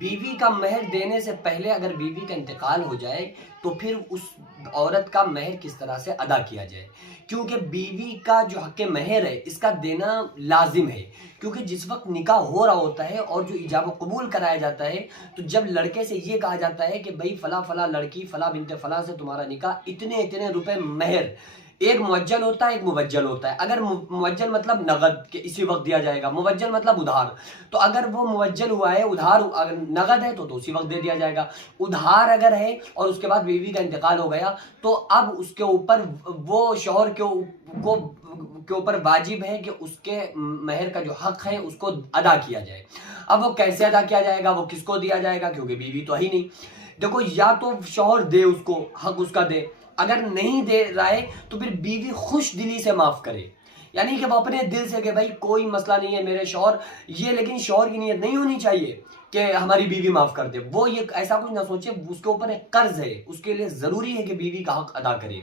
بیوی کا مہر دینے سے پہلے اگر بیوی کا انتقال ہو جائے تو پھر اس عورت کا مہر کس طرح سے ادا کیا جائے، کیونکہ بیوی کا جو حق مہر ہے اس کا دینا لازم ہے، کیونکہ جس وقت نکاح ہو رہا ہوتا ہے اور جو ایجاب و قبول کرایا جاتا ہے تو جب لڑکے سے یہ کہا جاتا ہے کہ بھائی فلاں فلاں لڑکی فلاں بنت فلاں سے تمہارا نکاح اتنے اتنے روپے مہر، ایک معجل ہوتا ہے ایک مبجل ہوتا ہے، اگر معجل مطلب نقد کہ اسی وقت دیا جائے گا، مبجل مطلب ادھار، تو اگر وہ موجل ہوا ہے ادھار اگر نقد ہے تو اسی وقت دے دیا جائے گا، ادھار اگر ہے اور اس کے بعد بیوی کا انتقال ہو گیا تو اب اس کے اوپر وہ شوہر کے اوپر واجب ہے کہ اس کے مہر کا جو حق ہے اس کو ادا کیا جائے۔ اب وہ کیسے ادا کیا جائے گا، وہ کس کو دیا جائے گا، کیونکہ بیوی تو ہی نہیں۔ دیکھو یا تو شوہر دے اس کو، حق اس کا دے، اگر نہیں دے رہا ہے تو پھر بیوی خوش دلی سے معاف کرے، یعنی کہ وہ اپنے دل سے کہ بھائی کوئی مسئلہ نہیں ہے میرے شوہر یہ، لیکن شوہر کی نیت نہیں ہونی چاہیے کہ ہماری بیوی معاف کر دے، وہ یہ ایسا کچھ نہ سوچے، اس کے اوپر ایک قرض ہے، اس کے لیے ضروری ہے کہ بیوی کا حق ادا کرے،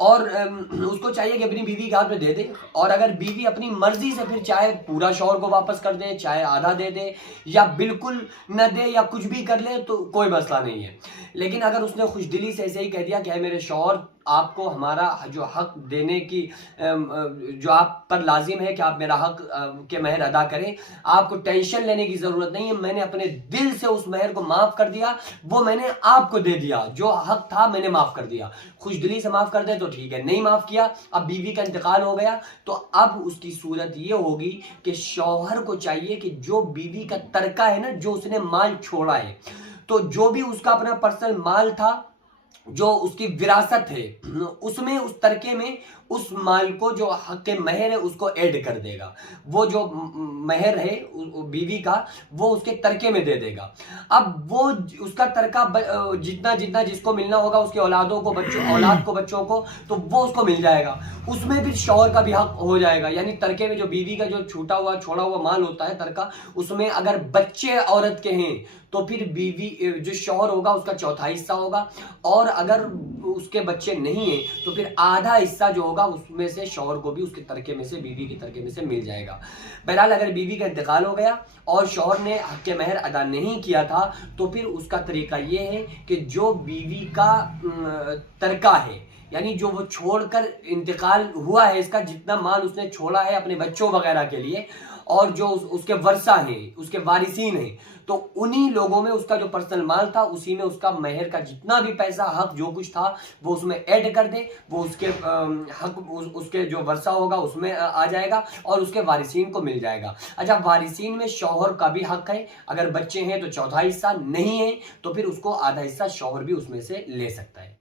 اور اس کو چاہیے کہ اپنی بیوی کے ہاتھ میں دے دے، اور اگر بیوی اپنی مرضی سے پھر چاہے پورا شوہر کو واپس کر دے، چاہے آدھا دے دے یا بالکل نہ دے یا کچھ بھی کر لے تو کوئی مسئلہ نہیں ہے، لیکن اگر اس نے خوش دلی سے ایسے ہی کہہ دیا کہ اے میرے شوہر آپ کو ہمارا جو حق دینے کی جو آپ پر لازم ہے کہ آپ میرا حق کے مہر ادا کریں، آپ کو ٹینشن لینے کی ضرورت نہیں ہے، میں نے اپنے دل سے اس مہر کو معاف کر دیا، وہ میں نے آپ کو دے دیا، جو حق تھا میں نے معاف کر دیا، خوش دلی سے معاف کر دے تو ٹھیک ہے، نہیں معاف کیا، اب بیوی کا انتقال ہو گیا تو اب اس کی صورت یہ ہوگی کہ شوہر کو چاہیے کہ جو بیوی کا ترکہ ہے نا، جو اس نے مال چھوڑا ہے، تو جو بھی اس کا اپنا پرسنل مال تھا، جو اس کی وراثت ہے، اس میں اس ترکے میں اس مال کو جو حق مہر ہے اس کو ایڈ کر دے گا، وہ جو مہر ہے بیوی کا وہ اس کے ترکے میں دے دے گا، اب وہ اس کا ترکہ جتنا جتنا جس کو ملنا ہوگا اس کے اولادوں کو، اولاد کو، بچوں کو، تو وہ اس کو مل جائے گا، اس میں پھر شوہر کا بھی حق ہو جائے گا، یعنی ترکے میں جو بیوی کا جو چھوڑا ہوا مال ہوتا ہے ترکہ، اس میں اگر بچے عورت کے ہیں تو پھر بیوی جو شوہر ہوگا اس کا چوتھائی حصہ ہوگا، اور اگر اس کے بچے نہیں ہیں تو پھر آدھا حصہ جو ہوگا اس میں سے شوہر کو بھی اس کے ترکے میں سے، بیوی کے ترکے میں سے مل جائے گا۔ بہرحال اگر بیوی کا انتقال ہو گیا اور شوہر نے حق مہر ادا نہیں کیا تھا تو پھر اس کا طریقہ یہ ہے کہ جو بیوی کا ترکہ ہے، یعنی جو وہ چھوڑ کر انتقال ہوا ہے، اس کا جتنا مال اس نے چھوڑا ہے اپنے بچوں وغیرہ کے لیے، اور جو اس کے ورثہ ہیں، اس کے وارثین ہیں، تو انہی لوگوں میں اس کا جو پرسنل مال تھا اسی میں اس کا مہر کا جتنا بھی پیسہ حق جو کچھ تھا وہ اس میں ایڈ کر دے، وہ اس کے حق اس کے جو ورثہ ہوگا اس میں آ جائے گا اور اس کے وارثین کو مل جائے گا۔ اچھا، وارثین میں شوہر کا بھی حق ہے، اگر بچے ہیں تو چوتھا حصہ، نہیں ہے تو پھر اس کو آدھا حصہ شوہر بھی اس میں سے لے سکتا ہے۔